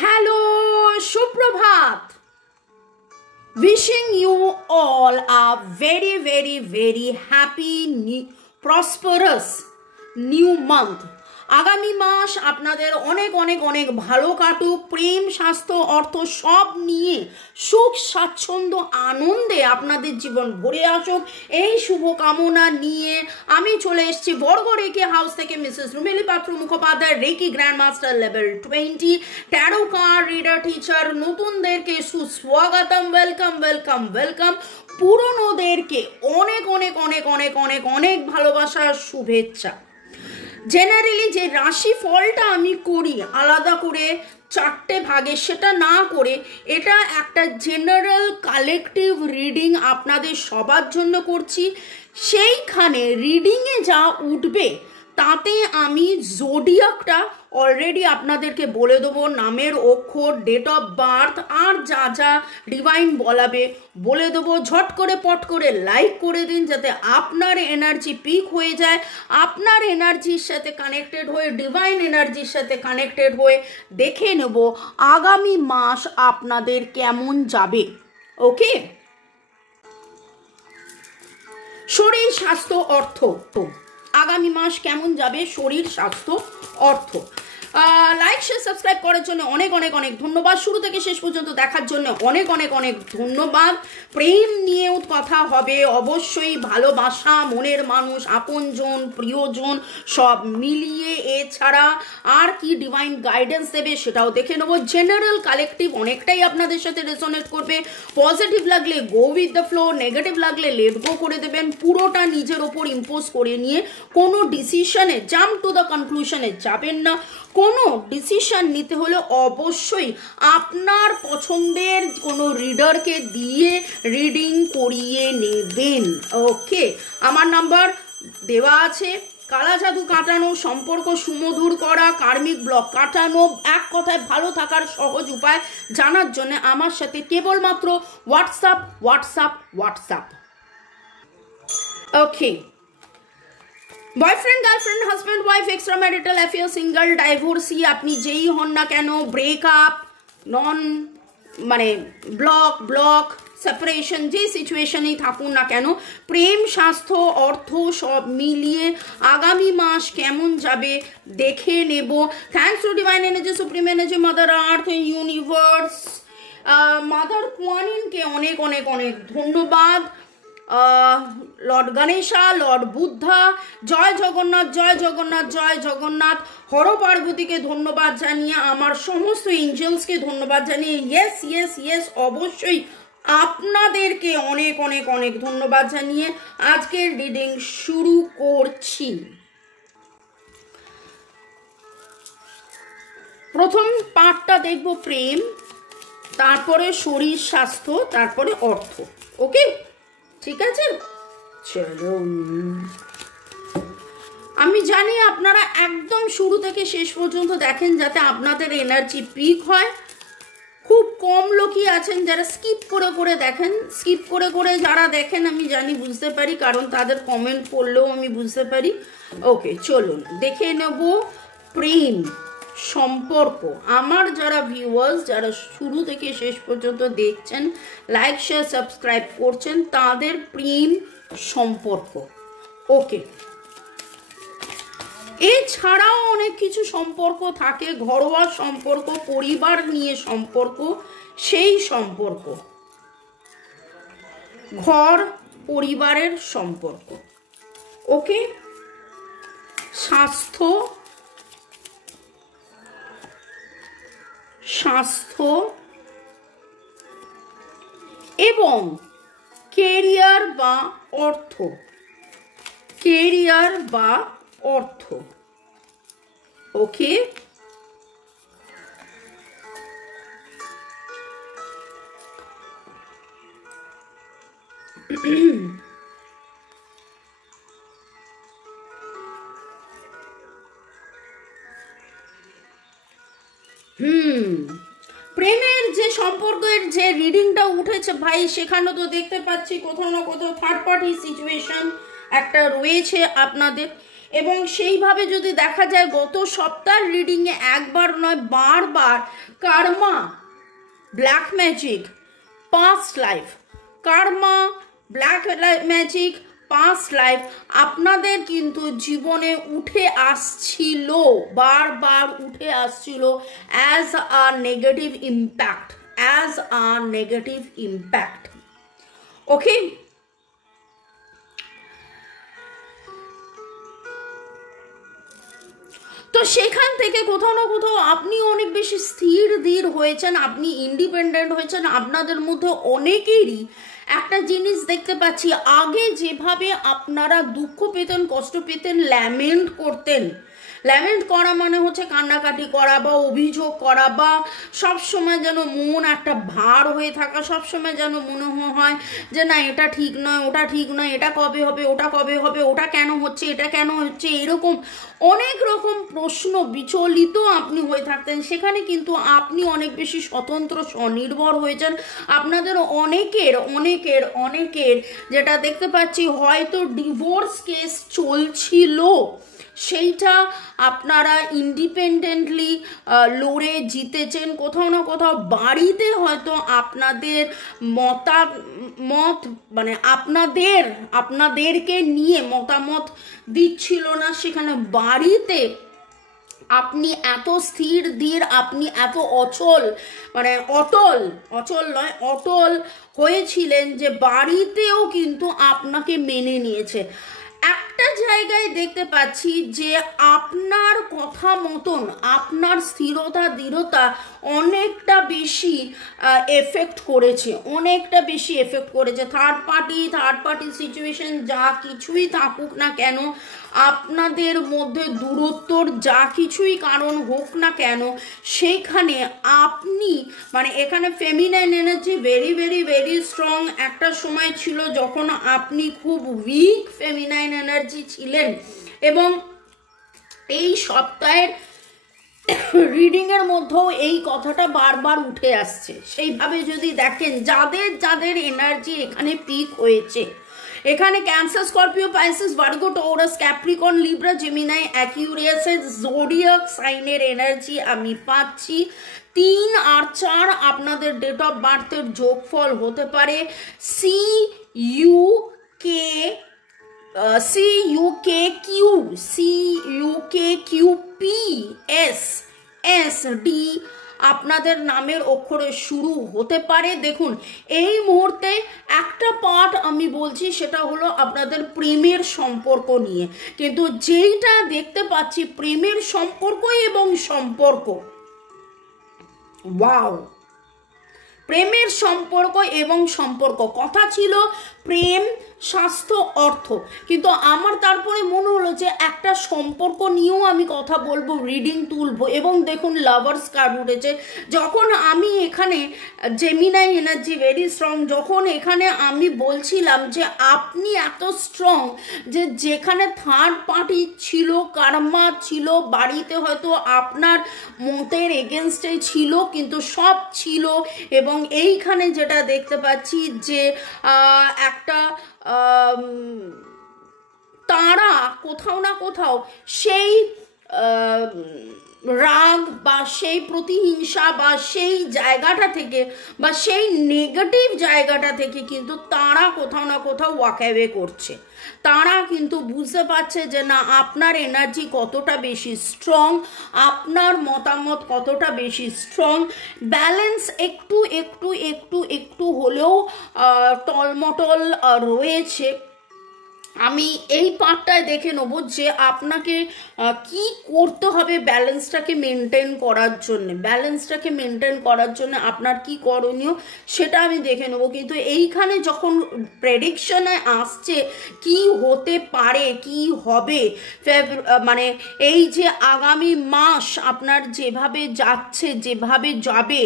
Hello, Suprabhat. Wishing you all a very happy, prosperous new month. আগামী মাস আপনাদের অনেক অনেক অনেক ভালো কাটুক, প্রেম স্বাস্থ্য অর্থ সব নিয়ে সুখ স্বাচ্ছন্দ্য আনন্দে আপনাদের জীবন ভরে আসুক, এই শুভ কামনা নিয়ে আমি চলে এসেছি বর্গড় রেকি হাউস থেকে Mrs Rumeli Patra Mukhopadhyay, reiki grand master level 20 tarot card reader teacher. নতুনদেরকে সুস্বাগতম, ওয়েলকাম ওয়েলকাম ওয়েলকাম। পুরনোদেরকে অনেক অনেক অনেক অনেক অনেক অনেক ভালোবাসার শুভেচ্ছা। জেনারেলি যে রাশি ফলটা আমি করি আলাদা করে চারটে ভাগে, সেটা না করে এটা একটা জেনারেল কালেকটিভ রিডিং আপনাদের সবার জন্য করছি। সেইখানে রিডিংয়ে যা উঠবে তাতে আমি জোডিয়াকটা অলরেডি আপনাদেরকে বলে দেবো, নামের অক্ষর, ডেট অফ বার্থ আর যা যা ডিভাইন বলাবে বলে দেবো। ঝট করে পট করে লাইক করে দিন যাতে আপনার এনার্জি পিক হয়ে যায়, আপনার এনার্জির সাথে কানেক্টেড হয়ে ডিভাইন এনার্জির সাথে কানেক্টেড হয়ে দেখে নেব আগামী মাস আপনাদের কেমন যাবে। ওকে, শরীর স্বাস্থ্য অর্থ, আগামী মাস কেমন যাবে শরীর স্বাস্থ্য অর্থ। লাইক শেয়ার সাবস্ক্রাইব করার জন্য অনেক অনেক অনেক ধন্যবাদ। শুরু থেকে শেষ পর্যন্ত দেখার জন্য অনেক অনেক অনেক ধন্যবাদ। প্রেম নিয়েও কথা হবে অবশ্যই, ভালোবাসা, মনের মানুষ, আপনজন, প্রিয়জন সব মিলিয়ে। এছাড়া আর কি ডিভাইন গাইডেন্স দেবে সেটাও দেখে নেবো। জেনারেল কালেকটিভ অনেকটাই আপনাদের সাথে রেজোনেট করবে। পজিটিভ লাগলে go with the flow, negative লাগলে লেট গো করে দেবেন। পুরোটা নিজের ওপর ইম্পোজ করে নিয়ে কোনো ডিসিশনে জাম্প টু দ্য কনক্লুশনে যাবেন না। কোনো ডিসিশন নিতে হলে অবশ্যই আপনার পছন্দের কোনো রিডারকে দিয়ে রিডিং করিয়ে নেবেন। ওকে, আমার নাম্বার দেওয়া আছে। কালা জাদু কাটানো, সম্পর্ক সুমধুর করা, কার্মিক ব্লক কাটানো, এক কথায় ভালো থাকার সহজ উপায় জানার জন্য আমার সাথে কেবলমাত্র WhatsApp WhatsApp WhatsApp. Okay, boyfriend, girlfriend, husband, wife, extra marital affair, single, divorcee, আপনি যেই হন না কেন, ব্রেকআপ, নন মানে ব্লক সেপারেশন, যে সিচুয়েশনেই থাকুন না কেন, প্রেম স্বাস্থ্য অর্থ সব মিলিয়ে আগামী মাস কেমন যাবে দেখে নেব। Thanks to divine energy, supreme energy, mother earth, universe, mother কোয়ানিনকে অনেক অনেক অনেক ধন্যবাদ। লর্ড গণেশা, লর্ড বুদ্ধা, জয় জগন্নাথ, জয় জগন্নাথ, জয় জগন্নাথ। হর পার্বতীকে ধন্যবাদ জানিয়ে, আমার সমস্ত এঞ্জেলসকে ধন্যবাদ জানিয়ে, ইয়েস ইয়েস ইয়েস অবশ্যই আপনাদেরকে অনেক অনেক অনেক ধন্যবাদ জানিয়ে আজকের রিডিং শুরু করছি। প্রথম পার্টটা দেখব প্রেম, তারপরে শরীর স্বাস্থ্য, তারপরে অর্থ। ওকে, ঠিক আছে, চলো। আমি জানি আপনারা একদম শুরু থেকে শেষ পর্যন্ত দেখেন যাতে আপনাদের এনার্জি পিক হয়। খুব কম লোকই আছেন যারা স্কিপ করে করে দেখেন। স্কিপ করে করে যারা দেখেন আমি জানি, বুঝতে পারি, কারণ তাদের কমেন্ট পড়লেও আমি বুঝতে পারি। ওকে, চলুন দেখে নেব প্রেম সম্পর্ক। আমার যারা ভিউয়ার্স, যারা শুরু থেকে শেষ পর্যন্ত দেখছেন, লাইক শেয়ার সাবস্ক্রাইব করছেন, তাদের প্রেম সম্পর্ক। ওকে, এছাড়াও অনেক কিছু সম্পর্ক থাকে, ঘরোয়া সম্পর্ক, পরিবার নিয়ে সম্পর্ক, সেই সম্পর্ক, ঘর পরিবারের সম্পর্ক। ওকে, স্বাস্থ্য এবং কেরিয়ার বা অর্থ, কেরিয়ার বা অর্থ। ওকে, প্রেমের যে সম্পর্কের যে রিডিংটা উঠেছে ভাই, সেখানে তো দেখতে পাচ্ছি কোথাও না কোথাও থার্ড পার্টি সিচুয়েশন একটা রয়েছে আপনাদের। এবং সেইভাবে যদি দেখা যায় গত সপ্তাহের রিডিংয়ে একবার নয় বারবার karma, black magic, past life, karma, black magic, past life আপনাদের কিন্তু জীবনে উঠে আসছিল, বারবার উঠে আসছিল as a negative impact, as a negative impact. Okay, তো সেখান থেকে কোথাও না কোথাও আপনি অনেক বেশি স্থির ধীর হয়েছেন, আপনি ইন্ডিপেন্ডেন্ট হয়েছেন। আপনাদের মধ্যে অনেকেরই একটা জিনিস দেখতে পাচ্ছি, আগে যেভাবে আপনারা দুঃখ পেতেন, কষ্ট পেতেন, ল্যামেন্ট করতেন, ল্যামেন্ট করা মানে হচ্ছে কান্নাকাটি করা বা অভিযোগ করা বা সবসময় যেন মন একটা ভার হয়ে থাকা, সবসময় যেন মনে হয় যে না এটা ঠিক নয়, ওটা ঠিক নয়, এটা কবে হবে, ওটা কবে হবে, ওটা কেন হচ্ছে, এটা কেন হচ্ছে, এরকম অনেক রকম প্রশ্ন বিচলিত আপনি হয়ে থাকতেন। সেখানে কিন্তু আপনি অনেক বেশি স্বতন্ত্র, স্বনির্ভর হয়েছেন। আপনাদের অনেকের অনেকের অনেকের যেটা দেখতে পাচ্ছি হয়তো ডিভোর্স কেস চলছিল, সেইটা আপনারা ইন্ডিপেন্ডেন্টলি লড়ে জিতেছেন। কোথাও না কোথাও বাড়িতে হয়তো আপনাদের মতামত মানে আপনাদেরকে নিয়ে মতামত দিচ্ছিল না, সেখানে বাড়িতে আপনি এত স্থির ধীর, আপনি এত অচল মানে অচল নয় অটল হয়েছিলেন যে বাড়িতেও কিন্তু আপনাকে মেনে নিয়েছে। একটা জায়গায় দেখতে পাচ্ছি যে আপনার কথা মতন আপনার স্থিরতা দৃঢ়তা অনেকটা বেশি এফেক্ট করেছে, অনেকটা বেশি এফেক্ট করেছে। থার্ড পার্টি সিচুয়েশন যা কিছুই থাকুক না কেন, আপনাদের মধ্যে দূরত্বর যা কিছুই কারণ হোক না কেন, সেইখানে আপনি মানে এখানে feminine energy very very very strong. একটা সময় ছিল যখন আপনি খুব উইক ফেমিনাইন এনার্জি ছিলেন, এবং এই সপ্তাহের রিডিংয়ের মধ্যেও এই কথাটা বারবার উঠে আসছে। সেইভাবে যদি দেখেন যাদের যাদের এনার্জি এখানে পিক হয়েছে, এখানে Cancer, Scorpio, Pisces, Virgo, Taurus, Capricorn, Libra, Gemini, অ্যাকিউরিয়াসের জোডিয়াক সাইনের এনার্জি আমি পাচ্ছি। 3 আর 4 আপনাদের ডেট অফ বার্থের যোগফল হতে পারে CUKQPSD আপনাদের নামের অক্ষরে শুরু হতে পারে। দেখুন এই মুহূর্তে একটা পার্ট আমি বলছি সেটা হলো আপনাদের প্রেমের সম্পর্ক নিয়ে, কিন্তু যেইটা দেখতে পাচ্ছি প্রেমের সম্পর্ক এবং সম্পর্ক, ওয়াও, প্রেমের সম্পর্ক এবং সম্পর্ক কথা ছিল প্রেম, স্বাস্থ্য, অর্থ, কিন্তু আমার তারপরে মনে হলো যে একটা সম্পর্ক নিয়েও আমি কথা বলবো, রিডিং তুলবো। এবং দেখুন লাভার্স কার্ড উঠেছে। যখন আমি এখানে জেমিনাই এনার্জি ভেরি স্ট্রং, যখন এখানে আমি বলছিলাম যে আপনি এত স্ট্রং যে যেখানে থার্ড পার্টি ছিল, কার্মা ছিল, বাড়িতে হয়তো আপনার মতের এগেনস্টে ছিল, কিন্তু সব ছিল। এবং এইখানে যেটা দেখতে পাচ্ছি যে একটা তারা কোথাও না কোথাও সেই রাগ বা সেই প্রতিহিংসা বা সেই জায়গাটা থেকে বা সেই নেগেটিভ জায়গাটা থেকে কিন্তু তারা কোথাও না কোথাও ওয়াক অ্যাওয়ে করছে। তারা কিন্তু বুঝতে পারছে যে না আপনার এনার্জি কতটা বেশি স্ট্রং, আপনার মতামত কতটা বেশি স্ট্রং। ব্যালেন্স একটু একটু একটু একটু হলেও টলমটল রয়েছে। আমি এই পার্টটায় দেখে নেব যে আপনাকে কি করতে হবে ব্যালেন্সটাকে মেনটেন করার জন্য, ব্যালেন্সটাকে মেনটেন করার জন্য আপনার কি করণীয় সেটা আমি দেখে নেব। কিন্তু এইখানে যখন প্রেডিকশনে আসছে কি হতে পারে, কি হবে, মানে এই যে আগামী মাস আপনার যেভাবে যাচ্ছে, যেভাবে যাবে,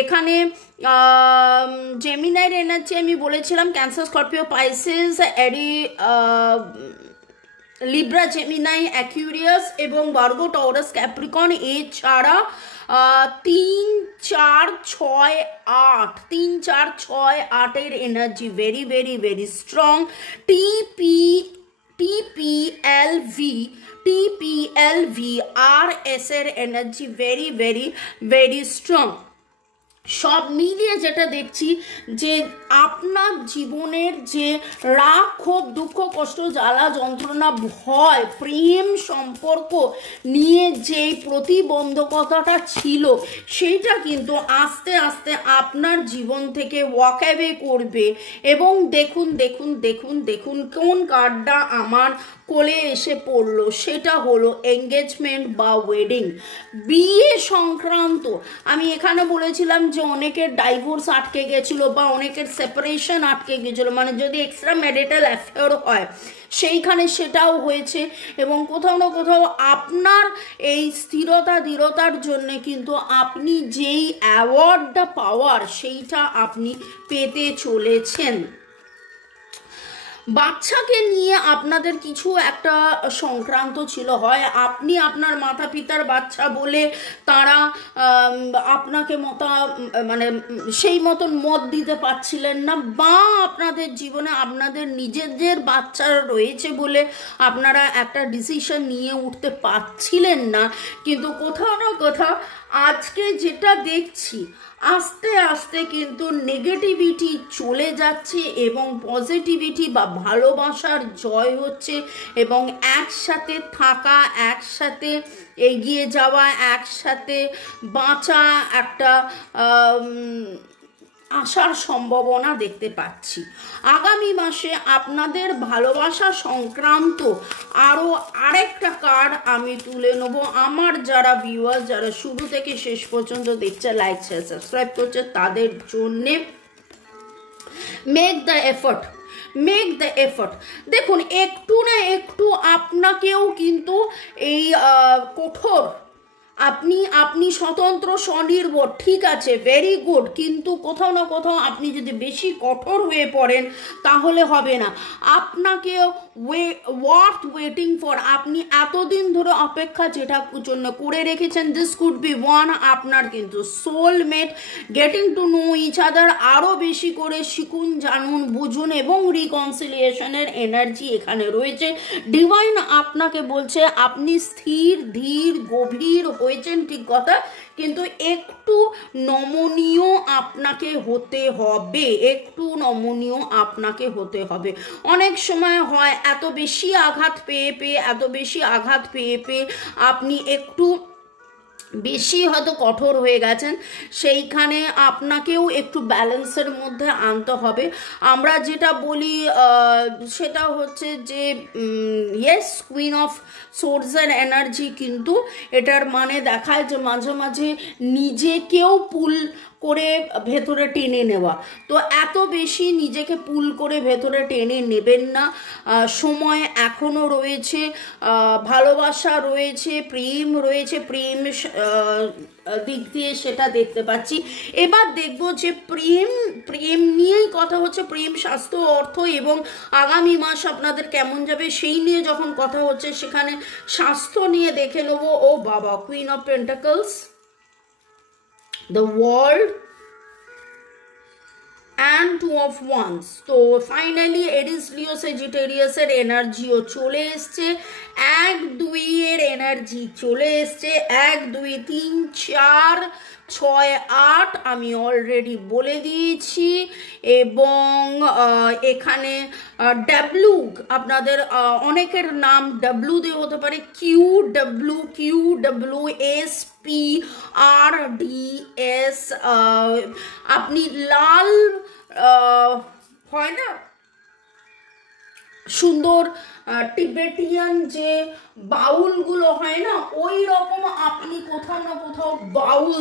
এখানে জেমিনাইর এনার্জি আমি বলেছিলাম Cancer, Scorpio, Pisces, Libra, Gemini, Aquarius এবং ভার্গো, টরাস, ক্যাপ্রিকন। এছাড়া 3, 4, 6, 8 3, 4, 6, 8 এর energy very very very strong. TPLV আর এস এর energy very very very strong. সব মিলিয়ে যেটা দেখছি যে আপনার জীবনের যে রাগ, ক্ষোভ, দুঃখ, কষ্ট, জ্বালা, যন্ত্রণা, ভয়, প্রেম সম্পর্ক নিয়ে যেই প্রতিবন্ধকতাটা ছিল সেইটা কিন্তু আস্তে আস্তে আপনার জীবন থেকে ওয়াক অ্যাওয়ে করবে। এবং দেখুন দেখুন দেখুন দেখুন কোন কার্ডটা আমার কোলে এসে পড়লো, সেটা হলো এঙ্গেজমেন্ট বা ওয়েডিং, বিয়ে সংক্রান্ত। আমি এখানে বলেছিলাম যে অনেকের ডাইভোর্স আটকে গেছিল বা অনেকের সেপারেশন আটকে গেছিলো, মানে যদি এক্সট্রা ম্যারিটাল অ্যাফেয়ার হয় সেইখানে সেটাও হয়েছে। এবং কোথাও না কোথাও আপনার এই স্থিরতা দৃঢ়তার জন্য কিন্তু আপনি যেই অ্যাওয়ার্ডটা পাওয়ার সেইটা আপনি পেতে চলেছেন। বাচ্চাকে নিয়ে আপনাদের কিছু একটা সংক্রান্ত ছিল, হয় আপনি আপনার মাতা পিতার বাচ্চা বলে তারা আপনাকে মানে সেই মতন মত দিতে পারছিলেন না, বা আপনাদের জীবনে আপনাদের নিজেদের বাচ্চা রয়েছে বলে আপনারা একটা ডিসিশন নিয়ে উঠতে পারছিলেন না। কিন্তু কোথাও না কোথাও আজকে যেটা দেখছি আস্তে আস্তে কিন্তু নেগেটিভিটি চলে যাচ্ছে এবং পজিটিভিটি বা ভালোবাসার জয় হচ্ছে, এবং একসাথে থাকা, একসাথে এগিয়ে যাওয়া, একসাথে বাঁচা একটা আসার সম্ভাবনা দেখতে পাচ্ছি। আগামী মাসে আপনাদের ভালোবাসা সংক্রান্ত আরও আরেকটা কার্ড আমি তুলে নেব। আমার যারা ভিউয়ার, যারা শুরু থেকে শেষ পর্যন্ত দেখছে, লাইক শেয়ার সাবস্ক্রাইব করছে, তাদের জন্যে মেক দ্য এফর্ট। দেখুন একটু না একটু আপনাকেও কিন্তু এই কঠোর, আপনি স্বতন্ত্র স্বনির্ভর, ঠিক আছে, ভেরি গুড, কিন্তু কোথাও না কোথাও আপনি যদি বেশি কঠোর হয়ে পড়েন তাহলে হবে না। আপনাকে ওয়ার্থ ওয়েটিং ফর, আপনি এতদিন ধরে অপেক্ষা যেটা জন্য করে রেখেছেন, দিস কুড বি ওয়ান আপনার কিন্তু soulmate. Getting to know each other, আরও বেশি করে শিখুন, জানুন, বুঝুন, এবং রিকনসিলিয়েশনের এনার্জি এখানে রয়েছে। ডিভাইন আপনাকে বলছে আপনি স্থির, ধীর, গভীর হয়েছেন, ঠিক কথা, কিন্তু একটু নমনীয় আপনাকে হতে হবে, একটু নমনীয় আপনাকে হতে হবে। অনেক সময় হয় এত বেশি আঘাত পেয়ে আপনি একটু বেশি হয়তো কঠোর হয়ে গেছেন, সেইখানে আপনাকেও একটু ব্যালেন্সের মধ্যে আনতে হবে। আমরা যেটা বলি সেটা হচ্ছে যে ইয়েস, কুইন অফ সোর্সের এনার্জি, কিন্তু এটার মানে দেখায় যে মাঝে মাঝে নিজেকেও পুল করে ভেতরে টেনে নেওয়া। তো এত বেশি নিজেকে পুল করে ভেতরে টেনে নেবেন না, সময় এখনও রয়েছে, ভালোবাসা রয়েছে, প্রেম রয়েছে, প্রেম দিক দিয়ে সেটা দেখতে পাচ্ছি। এবার দেখব যে প্রেম নিয়েই কথা হচ্ছে, প্রেম, স্বাস্থ্য, অর্থ এবং আগামী মাস আপনাদের কেমন যাবে সেই নিয়ে যখন কথা হচ্ছে, সেখানে স্বাস্থ্য নিয়ে দেখে নেবো। ও বাবা, queen of pentacles, the world and two of wands। তো ফাইনালি এরিস, লিও, সেজিটেরিয়াস এর এনার্জিও চলে এসছে, 1 2 এর এনার্জি চলে এসছে, 1 2 3 4 6 8 আমি অলরেডি বলে দিয়েছি। এবং এখানে ডাব্লু, আপনাদের অনেকের নাম ডাব্লু দিয়ে হতে পারে, QWS, আপনি লাল হয় না সুন্দর টিবেটিয়ান যে বাউলগুলো হয় না, ওই রকম আপনি কোথাও না কোথাও বাউল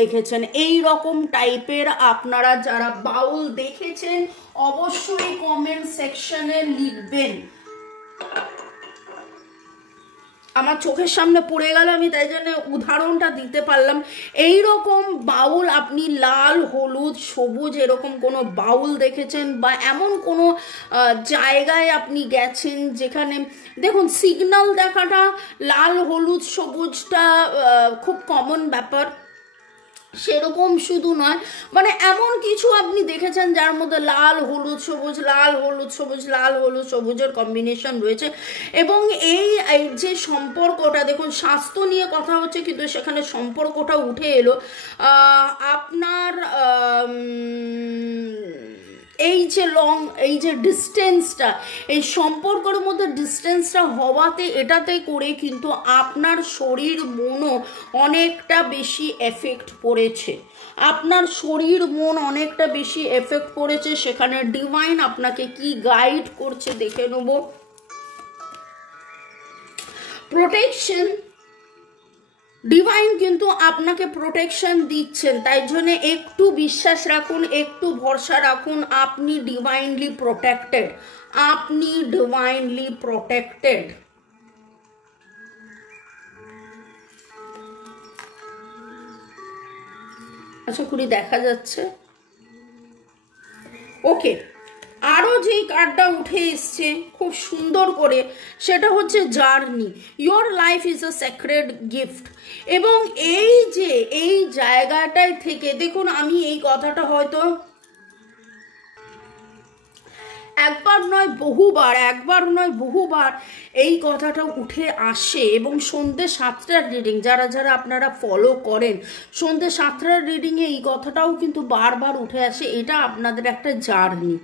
দেখেছেন, এই রকম টাইপের আপনারা যারা বাউল দেখেছেন অবশ্যই কমেন্ট সেকশনে লিখবেন। আমার চোখের সামনে পড়ে গেল, আমি তাই জন্য উদাহরণটা দিতে পারলাম। এই রকম বাউল আপনি লাল, হলুদ, সবুজ এরকম কোনো বাউল দেখেছেন, বা এমন কোনো জায়গায় আপনি গেছেন যেখানে দেখুন সিগন্যাল দেখাটা লাল, হলুদ, সবুজটা খুব কমন ব্যাপার, সেরকম শুধু নয়, মানে এমন কিছু আপনি দেখেছেন যার মধ্যে লাল হলুদ সবুজ, লাল হলুদ সবুজ, লাল হলুদ সবুজের কম্বিনেশন রয়েছে। এবং এই যে সম্পর্কটা, দেখুন স্বাস্থ্য নিয়ে কথা হচ্ছে কিন্তু সেখানে সম্পর্কটা উঠে এলো। আপনার এই যে এই যে ডিস্টেন্সটা, এই সম্পর্কের মধ্যে ডিস্টেন্সটা হওয়াতে এটাতে করে কিন্তু আপনার শরীর মনও অনেকটা বেশি এফেক্ট পড়েছে, আপনার শরীর মন অনেকটা বেশি এফেক্ট পড়েছে। সেখানে ডিভাইন আপনাকে কি গাইড করছে দেখে নেব। প্রোটেকশন, ডিভাইন কিন্তু আপনাকে প্রোটেকশন দিচ্ছেন, তাই জন্য একটু বিশ্বাস রাখুন, একটু ভরসা রাখুন, আপনি ডিভাইনলি প্রোটেক্টেড, আপনি ডিভাইনলি প্রোটেক্টেড। আশা করি দেখা যাচ্ছে। ওকে, আরও যেই কার্ডটা উঠে এসছে খুব সুন্দর করে, সেটা হচ্ছে journey. Your life is a sacred gift. এবং এই যে এই জায়গাটায় থেকে দেখুন, আমি এই কথাটা হয়তো একবার নয় বহুবার এই কথাটা উঠে আসে। এবং সন্ধ্যে 7টার রিডিং যারা যারা আপনারা ফলো করেন, সন্ধ্যে 7টার রিডিংয়ে এই কথাটাও কিন্তু বারবার উঠে আসে। এটা আপনাদের একটা জার্নি,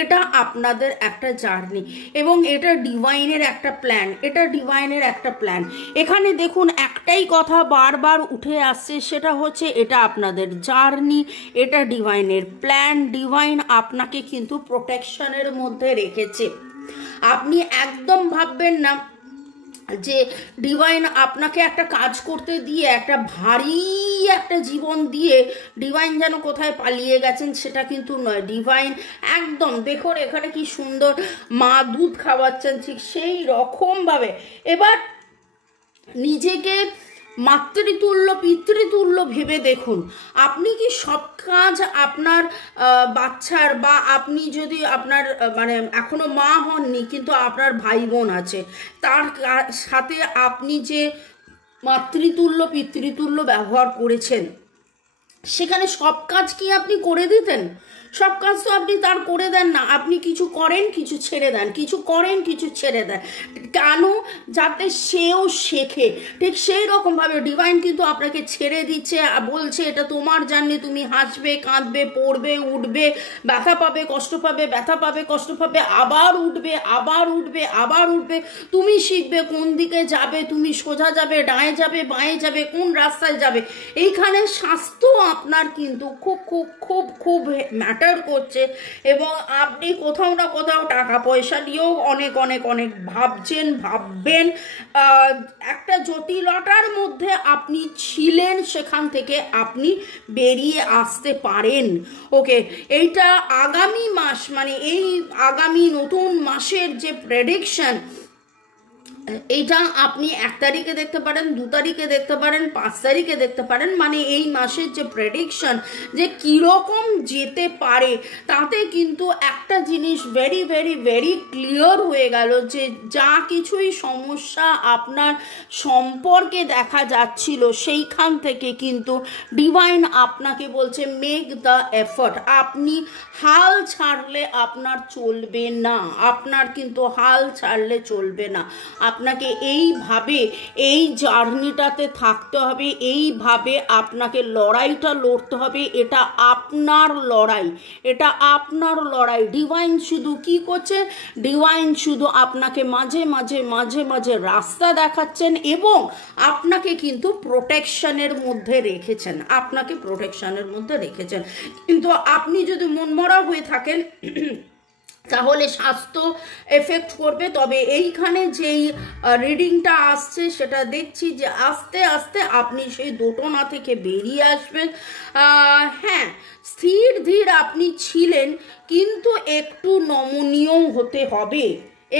এটা আপনাদের একটা জার্নি, এবং এটা ডিভাইনের একটা প্ল্যান, এটা ডিভাইনের একটা প্ল্যান। এখানে দেখুন একটাই কথা বারবার উঠে আসছে, সেটা হচ্ছে এটা আপনাদের জার্নি, এটা ডিভাইনের প্ল্যান। ডিভাইন আপনাকে কিন্তু প্রোটেকশনের মধ্যে রেখেছে। আপনি একদম ভাববেন না যে ডিভাইন আপনাকে একটা কাজ করতে দিয়ে, একটা ভারী একটা জীবন দিয়ে ডিভাইন যেন কোথায় পালিয়ে গেছেন, সেটা কিন্তু নয়। ডিভাইন একদম, দেখুন এখানে কি সুন্দর মা দুধ খাওয়াচ্ছেন, ঠিক সেই রকমভাবে এবার নিজেকে মাতৃতুল্য পিতৃতুল্য ভেবে দেখুন। আপনি কি সব কাজ আপনার বাচ্চার, বা আপনি যদি আপনার মানে এখনো মা হননি কিন্তু আপনার ভাই বোন আছে, তার সাথে আপনি যে মাতৃতুল্য পিতৃতুল্য ব্যবহার করেছেন, সেখানে সব কাজ কি আপনি করে দিতেন? সব কাজ তো আপনি তার করে দেন না। আপনি কিছু করেন, কিছু ছেড়ে দেন, কিছু করেন, কিছু ছেড়ে দেন। কেন? যাতে সেও শেখে। ঠিক সেই রকমভাবে ডিভাইন কিন্তু আপনাকে ছেড়ে দিচ্ছে, বলছে এটা তোমার জার্নি, তুমি হাসবে, কাঁদবে, পড়বে, উঠবে, ব্যথা পাবে, কষ্ট পাবে, ব্যথা পাবে, কষ্ট পাবে, আবার উঠবে, আবার উঠবে, আবার উঠবে। তুমি শিখবে কোন দিকে যাবে, তুমি সোজা যাবে, ডায়ে যাবে, বাঁয়ে যাবে, কোন রাস্তায় যাবে। এইখানে স্বাস্থ্য আপনার কিন্তু খুব খুব খুব খুব ম্যাটার করছে। এবং আপনি কোথাও না কোথাও টাকা পয়সা নিয়েও অনেক অনেক অনেক ভাববেন। একটা জটিলতার মধ্যে আপনি ছিলেন, সেখান থেকে আপনি বেরিয়ে আসতে পারেন। ওকে, এইটা আগামী মাস, মানে এই আগামী নতুন মাসের যে প্রেডিকশন, এইটা আপনি 1 তারিখে দেখতে পারেন, 2 তারিখে দেখতে পারেন, 5 তারিখে দেখতে পারেন। মানে এই মাসের যে প্রেডিকশন যে কীরকম যেতে পারে, তাতে কিন্তু একটা জিনিস ভেরি ভেরি ভেরি ক্লিয়ার হয়ে গেল যে যা কিছুই সমস্যা আপনার সম্পর্কে দেখা যাচ্ছিল, সেইখান থেকে কিন্তু ডিভাইন আপনাকে বলছে মেক দ্য এফর্ট। আপনি হাল ছাড়লে আপনার চলবে না, আপনার কিন্তু হাল ছাড়লে চলবে না। আপনাকে এইভাবে এই জার্নিটাতে থাকতে হবে, এইভাবে আপনাকে লড়াইটা লড়তে হবে। এটা আপনার লড়াই, এটা আপনার লড়াই। ডিভাইন শুধু কি করছে? ডিভাইন শুধু আপনাকে মাঝে মাঝে মাঝে মাঝে রাস্তা দেখাচ্ছেন এবং আপনাকে কিন্তু প্রোটেকশনের মধ্যে রেখেছেন, আপনাকে প্রোটেকশনের মধ্যে রেখেছেন। কিন্তু আপনি যদি মনমরা হয়ে থাকেন তাহলে স্বাস্থ্য এফেক্ট করবে। তবে এইখানে যেই রিডিংটা আসছে সেটা দেখছি যে আস্তে আস্তে আপনি সেই দোটানা থেকে বেরিয়ে আসবেন। হ্যাঁ, স্থির ধীর আপনি ছিলেন, কিন্তু একটু নমনীয় হতে হবে,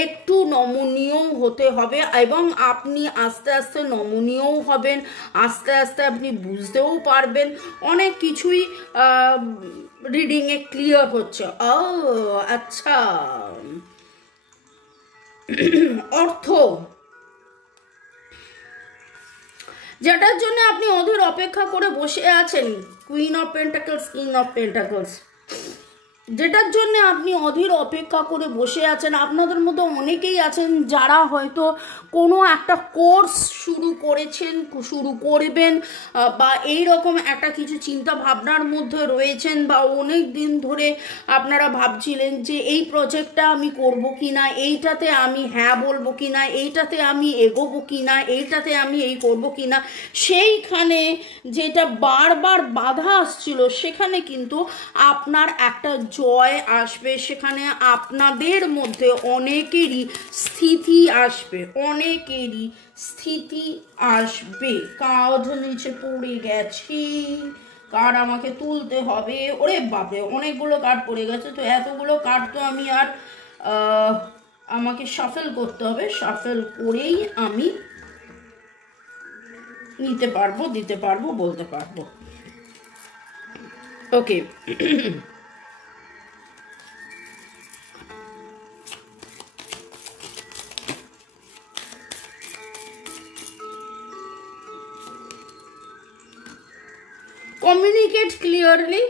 একটু নমনীয় হতে হবে। এবং আপনি আস্তে আস্তে নমনীয়ও হবেন, আস্তে আস্তে আপনি বুঝতেও পারবেন অনেক কিছুই। রিডিংয়ে ক্লিয়ার হচ্ছে। ও আচ্ছা, যেটার জন্য আপনি অধীর অপেক্ষা করে বসে আছেন, queen of pentacles, king of pentacles, যেটার জন্য আপনি অধীর অপেক্ষা করে বসে আছেন। আপনাদের মধ্যে অনেকেই আছেন যারা হয়তো কোনো একটা কোর্স শুরু করেছেন, শুরু করবেন, বা এই রকম একটা কিছু চিন্তা ভাবনার মধ্যে রয়েছেন, বা অনেক দিন ধরে আপনারা ভাবছিলেন যে এই প্রজেক্টটা আমি করব কি না, এইটাতে আমি হ্যাঁ বলবো কি না, এইটাতে আমি এগোবো কি না, এইটাতে আমি এই করব কি না। সেইখানে যেটা বারবার বাধা আসছিল সেখানে কিন্তু আপনার একটা জয় আসবে, সেখানে আপনাদের মধ্যে অনেকেরই স্থিতি আসবে, অনেকেরই স্থিতি আসবে। কাঁধ নিচে পড়ে গেছে, কার্ড আমাকে তুলতে হবে। ওরে বাপরে, অনেকগুলো কার্ড পড়ে গেছে, তো এতগুলো কার্ড তো আমি আর আমাকে শাফেল করতে হবে, শাফেল করেই আমি নিতে পারবো, দিতে পারবো, বলতে পারবো। ওকে, কমিউনিকেট ক্লিয়ারলি,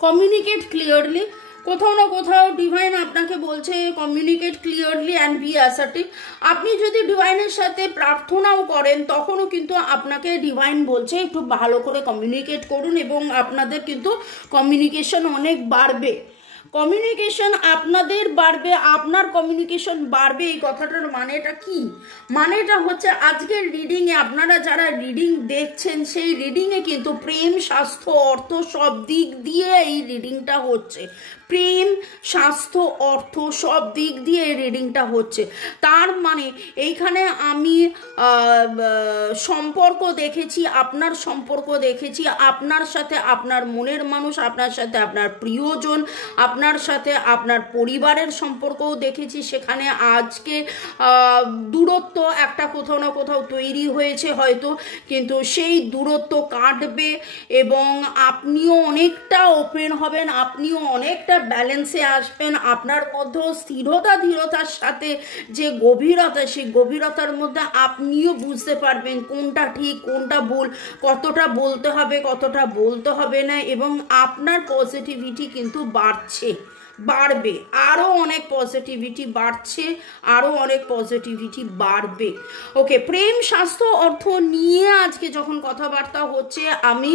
কমিউনিকেট ক্লিয়ারলি। কোথাও না কোথাও ডিভাইন আপনাকে বলছে communicate clearly and B assertive. আপনি যদি ডিভাইনের সাথে প্রার্থনাও করেন তখনও কিন্তু আপনাকে ডিভাইন বলছে একটু ভালো করে কমিউনিকেট করুন, এবং আপনাদের কিন্তু কমিউনিকেশন অনেক বাড়বে, কমিউনিকেশন আপনাদের বাড়বে, আপনার কমিউনিকেশন বাড়বে। এই কথাটার মানেটা কি? মানেটা হচ্ছে আজকের রিডিংয়ে আপনারা যারা রিডিং দেখছেন সেই রিডিংয়ে কিন্তু প্রেম, স্বাস্থ্য, অর্থ সব দিক দিয়ে এই রিডিংটা হচ্ছে। প্রেম, স্বাস্থ্য, অর্থ সব দিক দিয়ে এই রিডিংটা হচ্ছে। তার মানে এইখানে আমি সম্পর্ক দেখেছি, আপনার সম্পর্ক দেখেছি, আপনার সাথে আপনার মনের মানুষ, আপনার সাথে আপনার প্রিয়জন, আপনার সাথে আপনার পরিবারের সম্পর্কও দেখেছি। সেখানে আজকে দূরত্ব একটা কোথাও না কোথাও তৈরি হয়েছে হয়তো, কিন্তু সেই দূরত্ব কাটবে এবং আপনিও অনেকটা ওপেন হবেন, আপনিও অনেকটা ব্যালেন্সে আসবেন। আপনার মধ্যেও স্থিরতা, ধীরতার সাথে যে গভীরতা, সেই গভীরতার মধ্যে আপনিও বুঝতে পারবেন কোনটা ঠিক, কোনটা ভুল, কতটা বলতে হবে, কতটা বলতে হবে না, এবং আপনার পজিটিভিটি কিন্তু বাড়বে, আরও অনেক পজিটিভিটি বাড়ছে, আরও অনেক পজিটিভিটি বাড়বে। ওকে, প্রেম, স্বাস্থ্য, অর্থ নিয়ে আজকে যখন কথাবার্তা হচ্ছে, আমি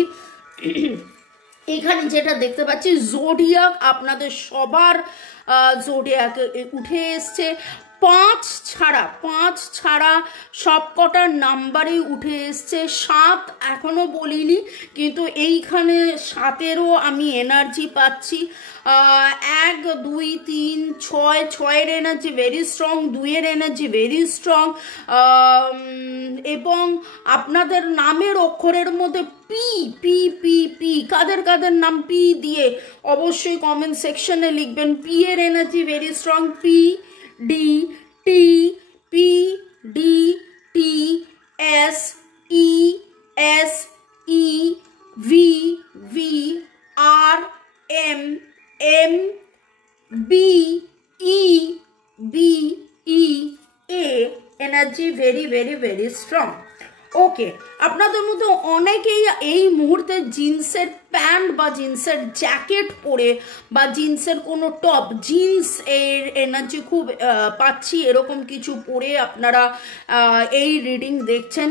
এখানে যেটা দেখতে পাচ্ছি জোডিয়াক আপনাদের সবার জোডিয়াক উঠে এসছে। 5 ছাড়া সব কটার নাম্বারে উঠে এসছে। 7 এখনো বলিনি, কিন্তু এইখানে 7-এরও আমি এনার্জি পাচ্ছি। 1, 2, 3, 6-এর এনার্জি ভেরি স্ট্রং, 2-এর এনার্জি ভেরি স্ট্রং, এবং আপনাদের নামের অক্ষরের মধ্যে পি পি পি পি, কাদের কাদের নাম পি দিয়ে অবশ্যই কমেন্ট সেকশনে লিখবেন। পি এর energy very strong, P D T, P D T, S E S E, V V, R M M, B E B E, A energy very very very strong. Okay, আপনাদের মধ্যে অনেকেই এই মুহূর্তে জিন্সের pant বা জিন্সের jacket পরে বা জিন্সের কোনো টপ, জিন্স এর এনার্জি খুব পাচ্ছি, এরকম কিছু পরে আপনারা এই রিডিং দেখছেন।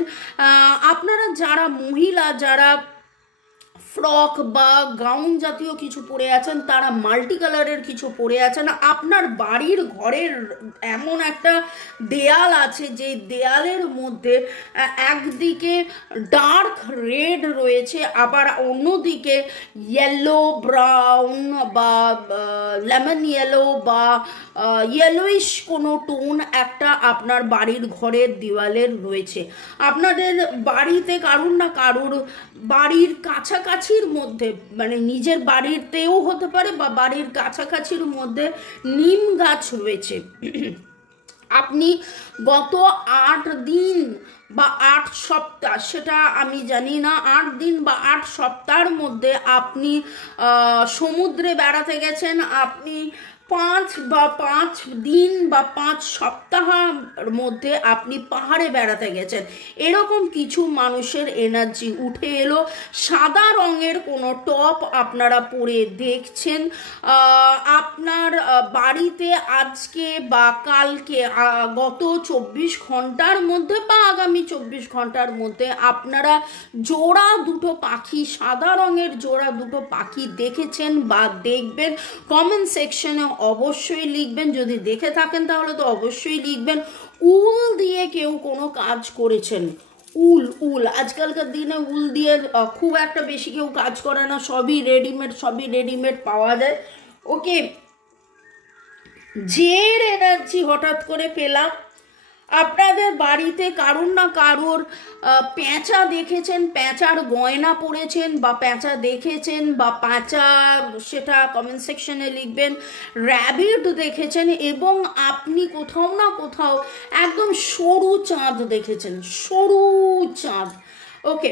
আপনারা যারা মহিলা, যারা ফ্রক বা গাউন জাতীয় কিছু পরে আছেন, তারা মাল্টি কালারের কিছু পরে আছেন। আপনার বাড়ির ঘরের এমন একটা দেয়াল আছে যে দেয়ালের মধ্যে একদিকে ডার্ক রেড রয়েছে, আবার অন্যদিকে ইয়েলো, ব্রাউন বা লেমন ইয়েলো বা ইয়েলোইশ কোনো টোন একটা আপনার বাড়ির ঘরের দেওয়ালের রয়েছে। আপনাদের বাড়িতে কারুর না কারুর বাড়ির কাছাকাছির মধ্যে, মানে নিজের বাড়িতেও হতে পারে বা বাড়ির কাছাকাছির মধ্যে নিম গাছ রয়েছে। আপনি গত 8 দিন বা 8 সপ্তাহ, সেটা আমি জানি না, 8 দিন বা 8 সপ্তাহের মধ্যে আপনি সমুদ্রে বেড়াতে গেছেন, আপনি 5 দিন বা 5 সপ্তাহের মধ্যে আপনি পাহাড়ে বেড়াতে গেছেন, এরকম কিছু মানুষের এনার্জি উঠে এলো। সাদা রঙের কোনো টপ আপনারা পরে দেখছেন, আপনার বাড়িতে আজকে বা কালকে গত 24 ঘন্টার মধ্যে বা আগামী 24 ঘন্টার মধ্যে আপনারা জোড়া দুটো পাখি, সাদা রঙের জোড়া দুটো পাখি দেখেছেন বা দেখবেন। কমেন্ট সেকশনে অবশ্যই লিখবেন, যদি দেখে থাকেন তাহলে তো অবশ্যই লিখবেন। উল দিয়ে কেউ কোনো কাজ করেছেন, উল আজকালকার দিনে উল দিয়ে খুব একটা বেশি কেউ কাজ করে না, সবই রেডিমেড পাওয়া যায়। ওকে, জের এনার্জি হঠাৎ করে পেলাম। আপনাদের বাড়িতে কারোর না কারোর পেঁচা দেখেছেন, পেঁচার গয়না পরেছেন বা পেঁচা দেখেছেন বা পেঁচা, সেটা কমেন্ট সেকশনে লিখবেন। র্যাবিট দেখেছেন এবং আপনি কোথাও না কোথাও একদম সরু চাঁদ দেখেছেন, সরু চাঁদ। ওকে,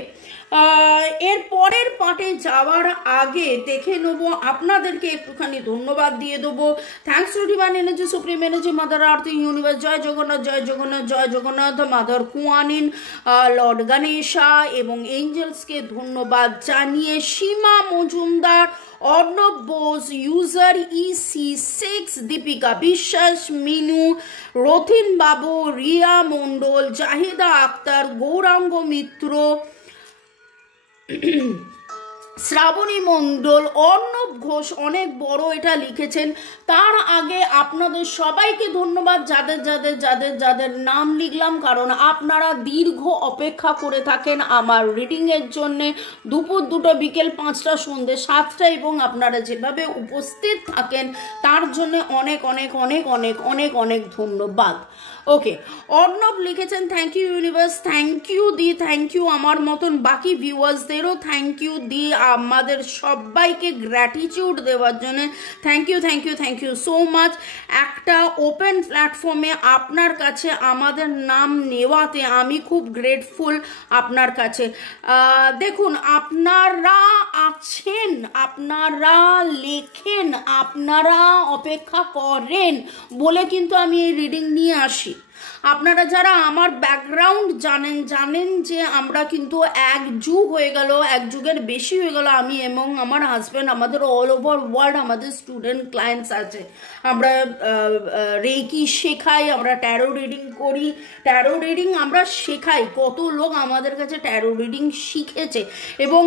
এর পরের পার্টে যাওয়ার আগে দেখে নেবো, আপনাদেরকে একটুখানি ধন্যবাদ দিয়ে দেবো। Thanks to divine energy, supreme energy, mother earth, universe, জয় জগন্নাথ, জয় জগন্নাথ, জয় Jagannath, mother Kuan Yin, lord Ganesha এবং এঞ্জেলসকে ধন্যবাদ জানিয়ে সীমা মজুমদার, অর্ণব বোস, ইউজার EC6, দীপিকা বিশ্বাস, মিনু, রথিন বাবু, রিয়া মণ্ডল, জাহিদা আক্তার, গৌরাঙ্গ মিত্র, শ্রাবণী মণ্ডল, অর্ণব ঘোষ অনেক বড় এটা লিখেছেন। তার আগে আপনাদের সবাইকে ধন্যবাদ, যাদের নাম লিখলাম, কারণ আপনারা দীর্ঘ অপেক্ষা করে থাকেন আমার রিডিংয়ের জন্যে। দুপুর 2টা, বিকেল 5টা, সন্ধ্যে 7টা, এবং আপনারা যেভাবে উপস্থিত থাকেন তার জন্য অনেক অনেক অনেক অনেক অনেক অনেক ধন্যবাদ। ওকে, অর্ণব লিখেছেন thank you universe, thank you দি, থ্যাংক ইউ আমার মতন বাকি ভিউয়ার্সদেরও থ্যাংক ইউ দি, আমাদের সবাইকে গ্র্যাটিটিউড দেওয়ার জন্য থ্যাংক ইউ সো মাচ। একটা ওপেন প্ল্যাটফর্মে আপনার কাছে আমাদের নাম নেওয়াতে আমি খুব গ্রেটফুল আপনার কাছে। দেখুন, আপনারা আছেন, আপনারা লেখেন, আপনারা অপেক্ষা করেন বলে কিন্তু আমি এই রিডিং নিয়ে আসি। আপনারা যারা আমার ব্যাকগ্রাউন্ড জানেন যে আমরা কিন্তু এক যুগের বেশি হয়ে গেল, আমি এবং আমার হাজব্যান্ড, আমাদের অল ওভার ওয়ার্ল্ড আমাদের স্টুডেন্ট ক্লায়েন্টস আছে। আমরা রেকি শেখাই, আমরা ট্যারো রিডিং করি, ট্যারো রিডিং আমরা শেখাই। কত লোক আমাদের কাছে ট্যারো রিডিং শিখেছে এবং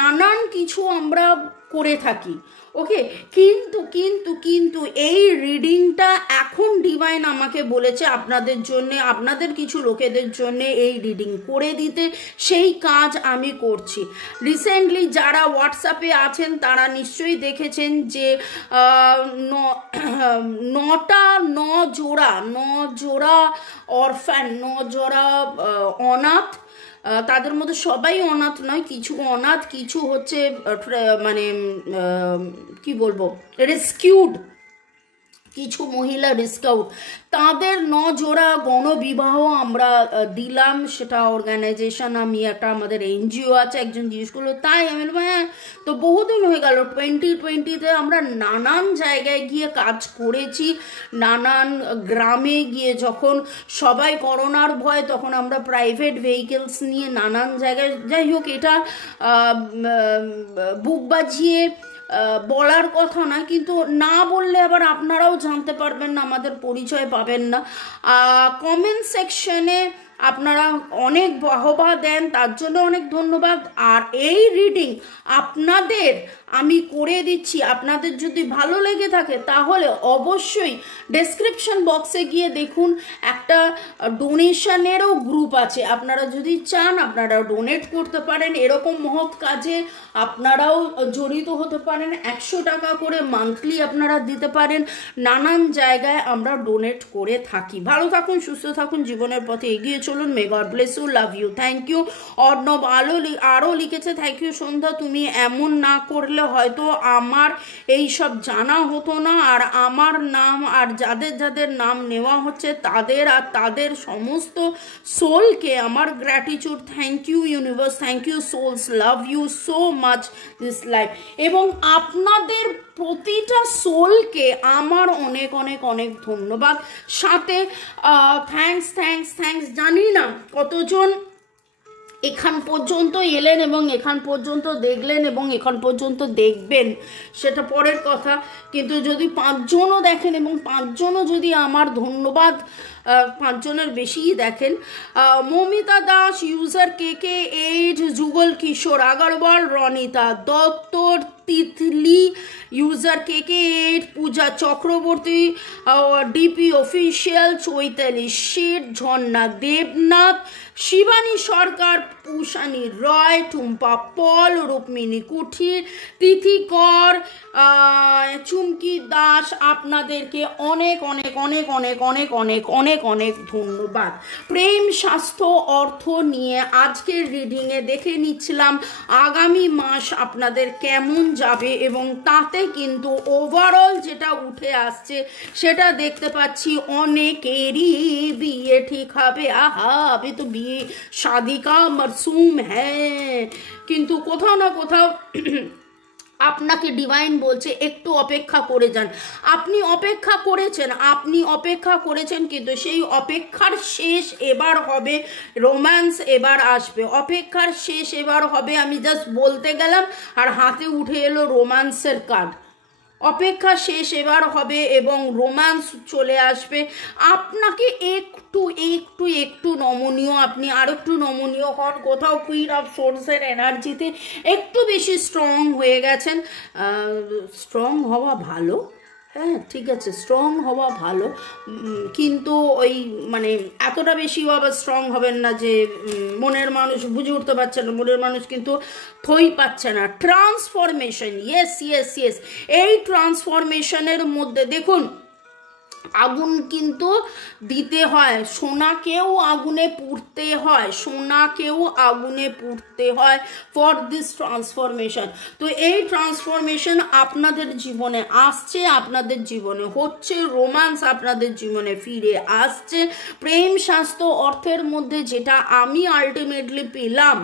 নানান কিছু আমরা করে থাকি। ওকে, কিন্তু এই রিডিংটা এখন ডিভাইন আমাকে বলেছে আপনাদের জন্য, আপনাদের কিছু লোকেদের জন্য এই রিডিং করে দিতে, সেই কাজ আমি করছি। রিসেন্টলি যারা হোয়াটসঅ্যাপে আছেন তারা নিশ্চয়ই দেখেছেন যে 9 জোড়া অরফ্যান, 9 জোড়া অনাথ, তাদের মধ্যে সবাই অনাথ নয়, কিছু অনাথ, কিছু হচ্ছে মানে কি বলবো রেস্কিউড, কিছু মহিলা রেস্কিউড, তাদের 9 জোড়া গণবিবাহ আমরা দিলাম। সেটা অর্গানাইজেশন, আমি একটা আমাদের NGO আছে, একজন জিজ্ঞেস করলো তাই, আমি বলবো হ্যাঁ। তো বহুদিন হয়ে গেল, 2020-তে আমরা নানান জায়গায় গিয়ে কাজ করেছি, নানান গ্রামে গিয়ে, যখন সবাই করোনার ভয়, তখন আমরা প্রাইভেট ভেহিকেলস নিয়ে নানান জায়গায়, যাই হোক এটা বুক বাজিয়ে বলার কথা না, কিন্তু না বললে আবার আপনারাও জানতে পারবেন না, আমাদের পরিচয় পাবেন না। কমেন্ট সেকশনে আপনারা অনেক বাহবা দেন, তার জন্য অনেক ধন্যবাদ। আর এই রিডিং আপনাদের আমি করে দিচ্ছি, আপনাদের যদি ভালো লেগে থাকে তাহলে অবশ্যই ডেসক্রিপশন বক্সে গিয়ে দেখুন, একটা ডোনেশনেরও গ্রুপ আছে, আপনারা যদি চান আপনারা ডোনেট করতে পারেন, এরকম মহৎ কাজে আপনারাও জড়িত হতে পারেন। 100 টাকা করে মান্থলি আপনারা দিতে পারেন, নানান জায়গায় আমরা ডোনেট করে থাকি। ভালো থাকুন, সুস্থ থাকুন, জীবনের পথে এগিয়ে চলুন। May God bless you, love you, thank you. Arnab আরও লিখেছে থ্যাংক ইউ সন্ধ্যা, তুমি এমন না করলে হয়তো আমার এই সব জানা হতো না, আর আমার নাম আর যাদের যাদের নাম নেওয়া হচ্ছে তাদের আর তাদের সমস্ত সোলকে আমার gratitude. Thank you universe, thank you souls, love you so much this life. এবং আপনাদের প্রতিটা সোলকে আমার অনেক অনেক অনেক ধন্যবাদ। সাথে থ্যাঙ্কস জানি না কতজন এখান পর্যন্ত এলেন এবং এখান পর্যন্ত দেখলেন এবং এখান পর্যন্ত দেখবেন, সেটা পরের কথা, কিন্তু যদি 5 জনও দেখেন এবং 5 জনও যদি আমার ধন্যবাদ 5 জনের বেশিই দেখেন। মমিতা দাস, ইউজার KK8, যুগল কিশোর আগরওয়াল, রনিতা দত্ত, তিতলি, ইউজার KK8, পূজা চক্রবর্তী, ডিপি অফিসিয়াল, চৈতালি শেঠ, ঝর্ণা দেবনাথ, শিবানী সরকার, পুষানী রয়, টুম্পা পল, রুক্মিণী কুঠির, তিথি কর, চুমকি দাস, আপনাদেরকে অনেক অনেক অনেক অনেক অনেক অনেক অনেক অনেক ধন্যবাদ। প্রেম স্বাস্থ্য অর্থ নিয়ে আজকের রিডিংয়ে দেখে নিচ্ছিলাম আগামী মাস আপনাদের কেমন যাবে, এবং তাতে কিন্তু ওভারঅল যেটা উঠে আসছে সেটা দেখতে পাচ্ছি অনেকেরই বিয়ে ঠিক হবে। আহা, আমি তো বিয়ে শাদি কা মরসুম হ্যাঁ, কিন্তু কোথাও না কোথাও আপনাকে ডিভাইন বলছে একটু অপেক্ষা করে যান। আপনি অপেক্ষা করেছেন কিন্তু সেই অপেক্ষার শেষ এবার হবে, রোম্যান্স এবার আসবে, অপেক্ষার শেষ এবার হবে। আমি জাস্ট বলতে গেলাম আর হাতে উঠে এলো রোম্যান্সের কার্ড। অপেক্ষা শেষ এবার হবে এবং রোম্যান্স চলে আসবে। আপনাকে একটু একটু একটু নমনীয়, আপনি আর একটু নমনীয় হন। কোথাও কুইন অফ সোর্সের এনার্জিতে একটু বেশি স্ট্রং হয়ে গেছেন। স্ট্রং হওয়া ভালো, হ্যাঁ ঠিক আছে, স্ট্রং হওয়া ভালো, কিন্তু ওই মানে এতটা বেশিও আবার স্ট্রং হবেন না যে মনের মানুষ বুঝে উঠতে পারছে না, মনের মানুষ কিন্তু থই পাচ্ছে না। ট্রান্সফরমেশন, ইয়েস ইয়েস ইয়েস, এই ট্রান্সফরমেশনের মধ্যে দেখুন আগুন কিন্তু দিতে হয়, সোনাকেও আগুনে পুড়তে হয়, সোনাকেও আগুনে পুড়তে হয় ফর দিস ট্রান্সফরমেশন। তো এই ট্রান্সফরমেশন আপনাদের জীবনে আসছে, আপনাদের জীবনে হচ্ছে, রোম্যান্স আপনাদের জীবনে ফিরে আসছে। প্রেম স্বাস্থ্য অর্থের মধ্যে যেটা আমি আলটিমেটলি পেলাম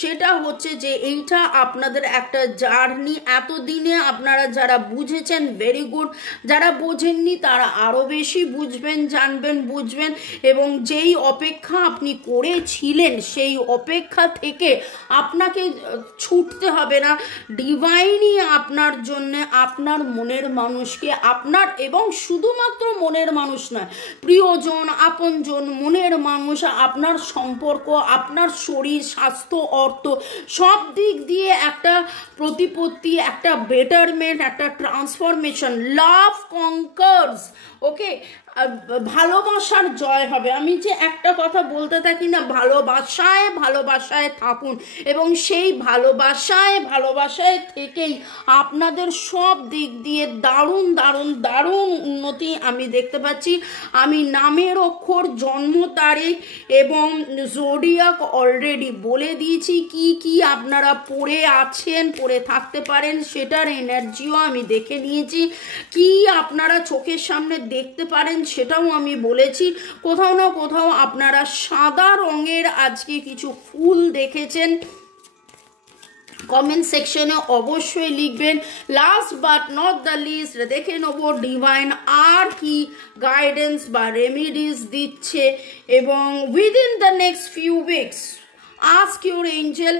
সেটা হচ্ছে যে এইটা আপনাদের একটা জার্নি। এতদিনে আপনারা যারা বুঝেছেন ভেরি গুড, যারা বোঝেননি তারা আরও বেশি বুঝবেন, জানবেন, বুঝবেন, এবং যেই অপেক্ষা আপনি করেছিলেন সেই অপেক্ষা থেকে আপনাকে ছুটতে হবে না। ডিভাইনই আপনার জন্য আপনার মনের মানুষকে, আপনার এবং শুধুমাত্র মনের মানুষ নয়, প্রিয়জন, আপনজন, মনের মানুষ, আপনার সম্পর্ক, আপনার শরীর, স্বাস্থ্য, অর্থ সব দিক দিয়ে একটা প্রতিপত্তি, একটা বেটারমেন্ট, একটা ট্রান্সফরমেশন। লাভ কনকার্স, ওকে, ভালোবাসার জয় হবে। আমি যে একটা কথা বলতে থাকি না, ভালোবাসায় ভালোবাসায় থাকুন, এবং সেই ভালোবাসায় থেকেই আপনাদের সব দিক দিয়ে দারুণ দারুণ দারুণ উন্নতি আমি দেখতে পাচ্ছি। আমি নামের অক্ষর, জন্ম তারিখ এবং জোডিয়াক অলরেডি বলে দিয়েছি, কি কি আপনারা পড়ে আছেন, পড়ে থাকতে পারেন, সেটার এনার্জিও আমি দেখে নিয়েছি, কি আপনারা চোখের সামনে দেখতে পারেন সেটাও আমি বলেছি। কোথাও না কোথাও আপনারা সাদা রঙের আজকে কিছু ফুল দেখেছেন, কমেন্ট সেকশনে অবশ্যই লিখবেন। Last but not the least দেখে নেব ডিভাইন আর কি গাইডেন্স বা রেমিডিস দিচ্ছে, এবং within the next few weeks ask your Angel,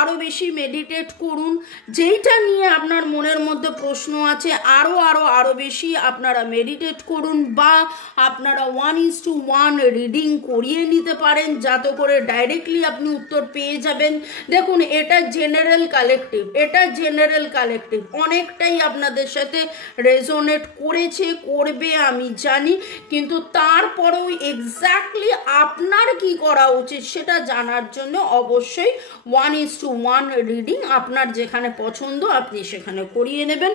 আরও বেশি মেডিটেট করুন, যেইটা নিয়ে আপনার মনের মধ্যে প্রশ্ন আছে আরও বেশি আপনারা মেডিটেট করুন, বা আপনারা 1:1 রিডিং করিয়ে নিতে পারেন, যাতে করে ডাইরেক্টলি আপনি উত্তর পেয়ে যাবেন। দেখুন এটা জেনারেল কালেকটিভ অনেকটাই আপনাদের সাথে রেজোনেট করবে আমি জানি, কিন্তু তারপরেও এক্স্যাক্টলি আপনার কি করা উচিত সেটা জানার জন্য অবশ্যই 1:1 রিডিং আপনার যেখানে পছন্দ আপনি সেখানে করিয়ে নেবেন।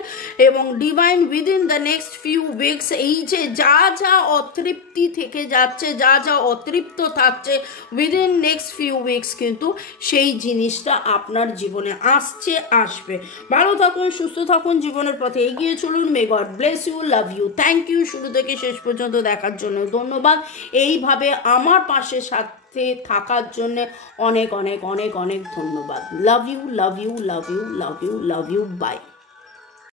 এবং divine within the next few weeks এই যে যা যা অতৃপ্তি থেকে যাচ্ছে, যা যা অতৃপ্ত থাকছে উইদিন নেক্সট ফিউ উইকস কিন্তু সেই জিনিসটা আপনার জীবনে আসবে। ভালো থাকুন, সুস্থ থাকুন, জীবনের পথে এগিয়ে চলুন। May God bless you, love you, thank you. শুরু থেকে শেষ পর্যন্ত দেখার জন্য ধন্যবাদ। এইভাবে আমার পাশে সাথে থাকার জন্য অনেক অনেক অনেক অনেক ধন্যবাদ। Love you, love you, love you, love you, love you, by.